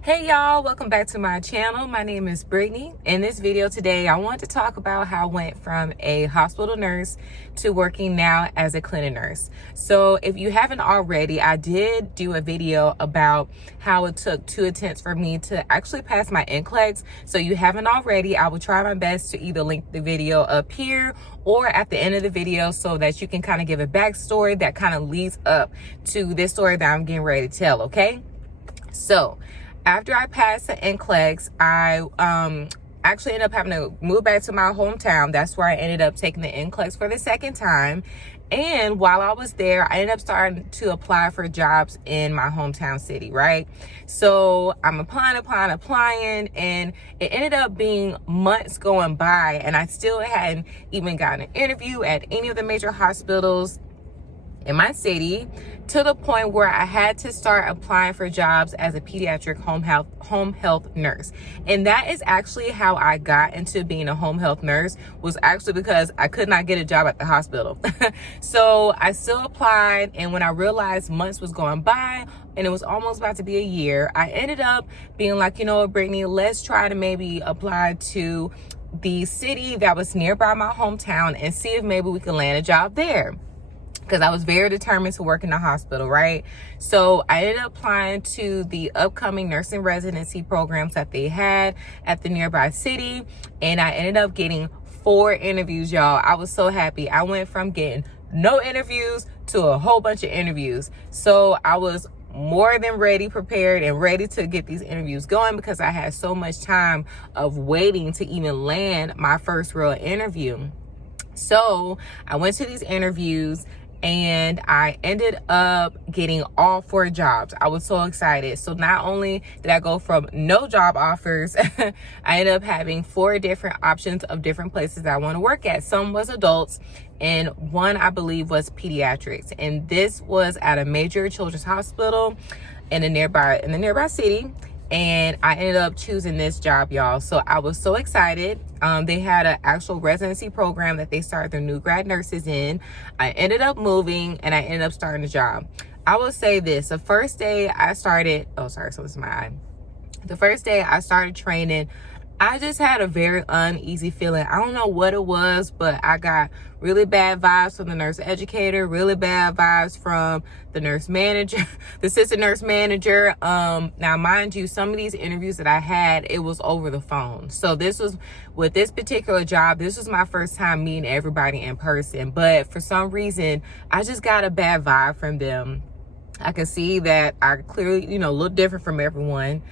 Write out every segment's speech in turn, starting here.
Hey y'all, welcome back to my channel. My name is Brittany. In this video today, I want to talk about how I went from a hospital nurse to working now as a clinic nurse. So if you haven't already, I did do a video about how it took 2 attempts for me to actually pass my NCLEX. So you haven't already, I will try my best to either link the video up here or at the end of the video so that you can kind of give a backstory that kind of leads up to this story that I'm getting ready to tell, okay? So after I passed the NCLEX, I actually ended up having to move back to my hometown. That's where I ended up taking the NCLEX for the second time. And while I was there, I ended up starting to apply for jobs in my hometown city, right? So I'm applying, and it ended up being months going by, and I still hadn't even gotten an interview at any of the major hospitals in my city, to the point where I had to start applying for jobs as a pediatric home health nurse. And that is actually how I got into being a home health nurse, was actually because I could not get a job at the hospital. So I still applied, and when I realized months was going by and it was almost about to be a year, I ended up being like, you know what, Brittany, let's try to maybe apply to the city that was nearby my hometown and see if maybe we can land a job there, because I was very determined to work in the hospital, right? So I ended up applying to the upcoming nursing residency programs that they had at the nearby city, and I ended up getting 4 interviews, y'all. I was so happy. I went from getting no interviews to a whole bunch of interviews. So I was more than ready, prepared, and ready to get these interviews going because I had so much time of waiting to even land my first real interview. So I went to these interviews, and I ended up getting all 4 jobs. I was so excited. So not only did I go from no job offers, I ended up having 4 different options of different places that I want to work at. Some was adults, and one I believe was pediatrics. And this was at a major children's hospital in the nearby city. And I ended up choosing this job, y'all. So I was so excited. They had an actual residency program that they started their new grad nurses in. I ended up moving, and I ended up starting the job. I will say this: the first day I started, the first day I started training, I just had a very uneasy feeling. I don't know what it was, but I got really bad vibes from the nurse educator, really bad vibes from the nurse manager, the assistant nurse manager. Now, mind you, some of these interviews that I had, it was over the phone. So this was, with this particular job, this was my first time meeting everybody in person. But for some reason, I just got a bad vibe from them. I could see that I clearly, look different from everyone.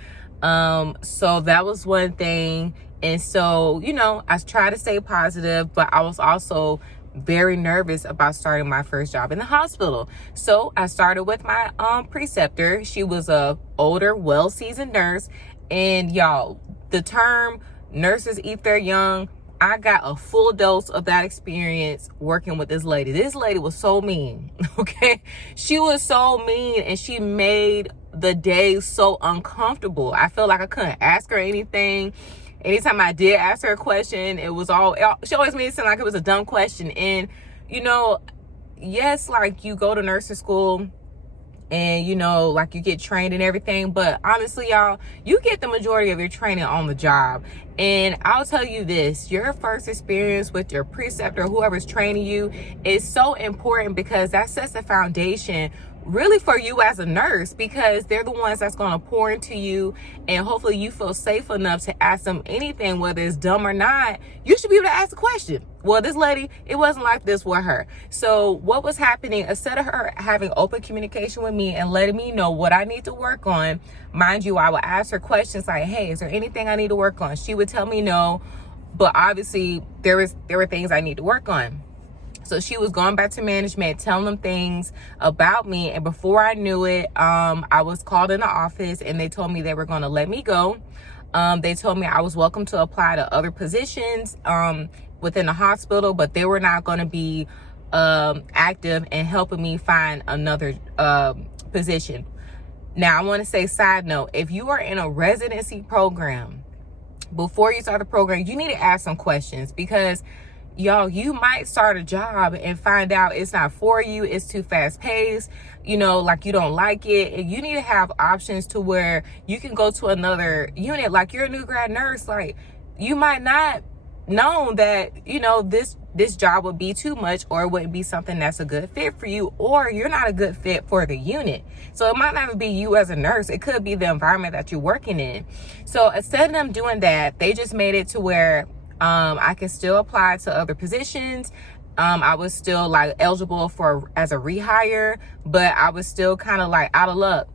So that was one thing. And so, I tried to stay positive, but I was also very nervous about starting my first job in the hospital. So I started with my preceptor. She was a older, well-seasoned nurse. And y'all, the term nurses eat their young, I got a full dose of that experience working with this lady. This lady was so mean, okay? She was so mean, and she made the day so uncomfortable. I felt like I couldn't ask her anything. Anytime I did ask her a question, she always made it sound like it was a dumb question. And, yes, like, you go to nursing school and, like, you get trained and everything. But honestly, y'all, you get the majority of your training on the job. And I'll tell you this, your first experience with your preceptor, whoever's training you, is so important, because that sets the foundation really for you as a nurse, because they're the ones that's going to pour into you, and hopefully you feel safe enough to ask them anything, whether it's dumb or not. You should be able to ask a question. Well, this lady, it wasn't like this with her. So what was happening, instead of her having open communication with me and letting me know what I need to work on, mind you, I would ask her questions like, hey, is there anything I need to work on? She would tell me no, but obviously there were things I need to work on. So she was going back to management, telling them things about me. And before I knew it, I was called in the office, and they told me they were going to let me go. They told me I was welcome to apply to other positions within the hospital, but they were not going to be active in helping me find another position. Now, I want to say, side note, if you are in a residency program, before you start the program, you need to ask some questions, because y'all, you might start a job and find out it's not for you, it's too fast paced, you know, like you don't like it. And you need to have options to where you can go to another unit. Like, you're a new grad nurse, like, you might not know that, you know, this job would be too much, or it wouldn't be something that's a good fit for you, or you're not a good fit for the unit. So it might not even be you as a nurse, it could be the environment that you're working in. So instead of them doing that, they just made it to where I can still apply to other positions. I was still like eligible for as a rehire, but I was still kind of like out of luck,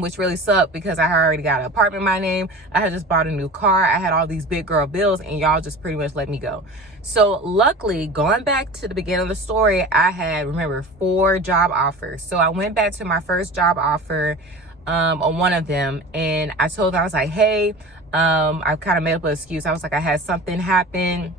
which really sucked because I had already got an apartment in my name. I had just bought a new car. I had all these big girl bills, and y'all just pretty much let me go. So luckily, going back to the beginning of the story, I had, remember, 4 job offers. So I went back to my first job offer on one of them, and I told them, I was like, hey, I kind of made up an excuse. I was like, I had something happen,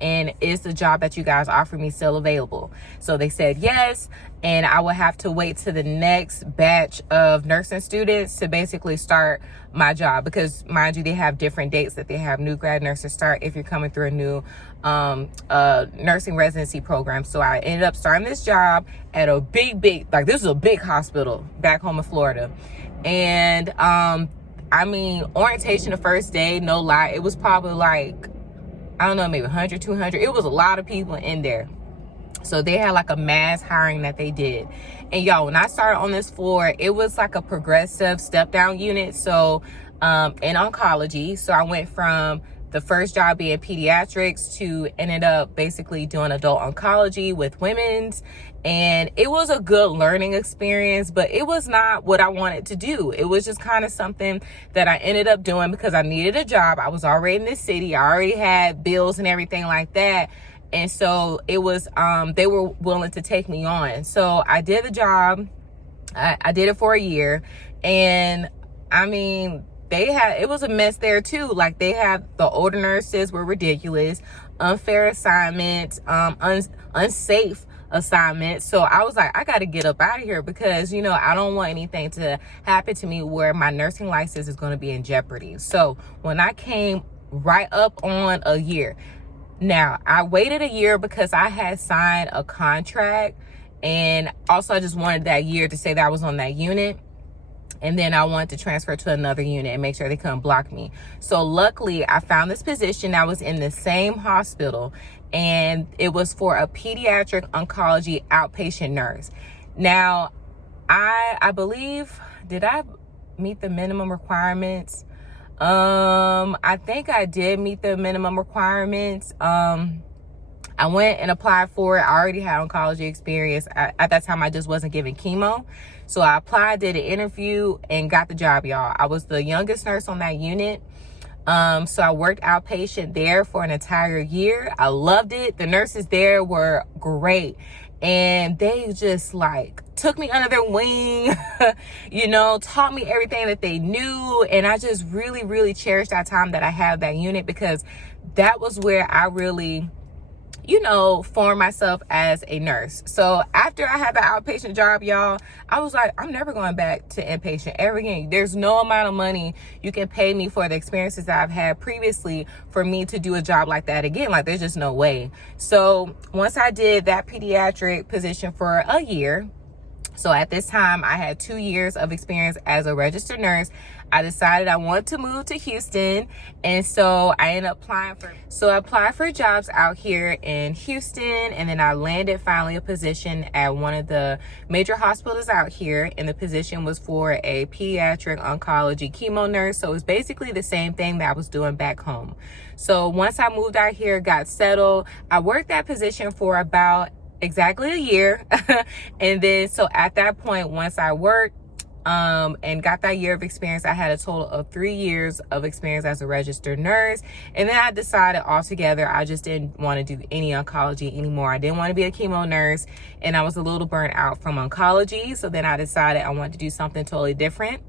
and is the job that you guys offered me still available? So they said yes, and I would have to wait to the next batch of nursing students to basically start my job, because mind you, they have different dates that they have new grad nurses start if you're coming through a new nursing residency program. So I ended up starting this job at a big, like, this is a big hospital back home in Florida. And I mean, orientation the first day, no lie, it was probably like, I don't know, maybe 100, 200. It was a lot of people in there. So they had like a mass hiring that they did. And y'all, when I started on this floor, it was like a progressive step down unit. So in oncology, so I went from the first job being pediatrics to ended up basically doing adult oncology with women's. And it was a good learning experience, but it was not what I wanted to do. It was just kind of something that I ended up doing because I needed a job. I was already in this city. I already had bills and everything like that. And so it was, they were willing to take me on. So I did the job. I did it for a year. And I mean, it was a mess there too. Like, they had, the older nurses were ridiculous, unfair assignments, unsafe assignments. So I was like, I got to get up out of here, because, you know, I don't want anything to happen to me where my nursing license is going to be in jeopardy. So when I came right up on a year, now I waited a year because I had signed a contract, and also I just wanted that year to say that I was on that unit. And then I wanted to transfer to another unit and make sure they couldn't block me. So luckily, I found this position that was in the same hospital, and it was for a pediatric oncology outpatient nurse. Now, I believe, did I meet the minimum requirements? I think I did meet the minimum requirements. I went and applied for it. I already had oncology experience. At that time, I just wasn't giving chemo. So I applied, did an interview, and got the job, y'all. I was the youngest nurse on that unit. So I worked outpatient there for an entire year. I loved it. The nurses there were great. And they just like took me under their wing, you know, taught me everything that they knew. And I just really, really cherished that time that I had that unit, because that was where I really, you know, form myself as a nurse. So after I had the outpatient job, y'all, I was like, I'm never going back to inpatient ever again. There's no amount of money you can pay me for the experiences that I've had previously for me to do a job like that again. Like, there's just no way. So once I did that pediatric position for a year, so at this time I had 2 years of experience as a registered nurse, I decided I wanted to move to Houston. And so I ended up I applied for jobs out here in Houston, and then I landed finally a position at one of the major hospitals out here. And the position was for a pediatric oncology chemo nurse. So it was basically the same thing that I was doing back home. So once I moved out here, got settled, I worked that position for about exactly a year. And then, so at that point, once I worked, and got that year of experience, I had a total of 3 years of experience as a registered nurse. And then I decided altogether I just didn't want to do any oncology anymore. I didn't want to be a chemo nurse, and I was a little burnt out from oncology. So then I decided I wanted to do something totally different,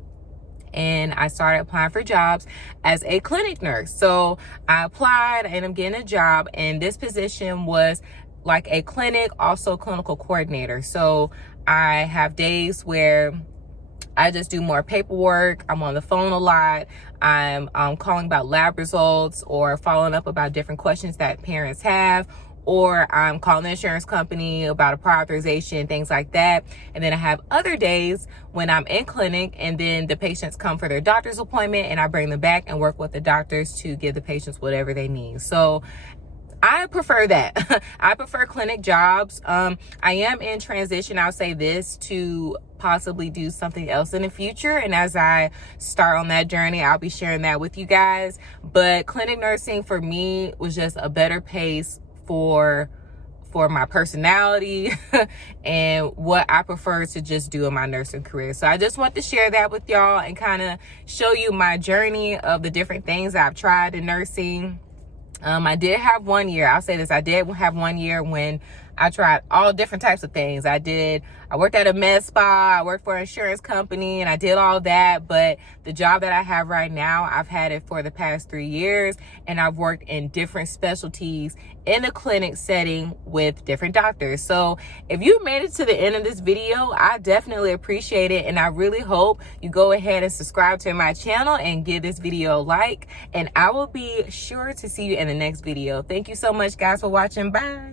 and I started applying for jobs as a clinic nurse. So I applied, and I'm getting a job, and this position was like a clinic, also clinical coordinator. So I have days where I just do more paperwork. I'm on the phone a lot. I'm calling about lab results or following up about different questions that parents have, or I'm calling the insurance company about a prior authorization, things like that. And then I have other days when I'm in clinic and then the patients come for their doctor's appointment and I bring them back and work with the doctors to give the patients whatever they need. So I prefer that. I prefer clinic jobs. I am in transition, I'll say this, to possibly do something else in the future. And as I start on that journey, I'll be sharing that with you guys. But clinic nursing for me was just a better pace for my personality and what I prefer to just do in my nursing career. So I just want to share that with y'all and kind of show you my journey of the different things I've tried in nursing. I did have 1 year, I'll say this, I did have 1 year when I tried all different types of things. I worked at a med spa, I worked for an insurance company, and I did all that. But the job that I have right now, I've had it for the past 3 years, and I've worked in different specialties in a clinic setting with different doctors. So if you made it to the end of this video, I definitely appreciate it. And I really hope you go ahead and subscribe to my channel and give this video a like. And I will be sure to see you in the next video. Thank you so much, guys, for watching. Bye.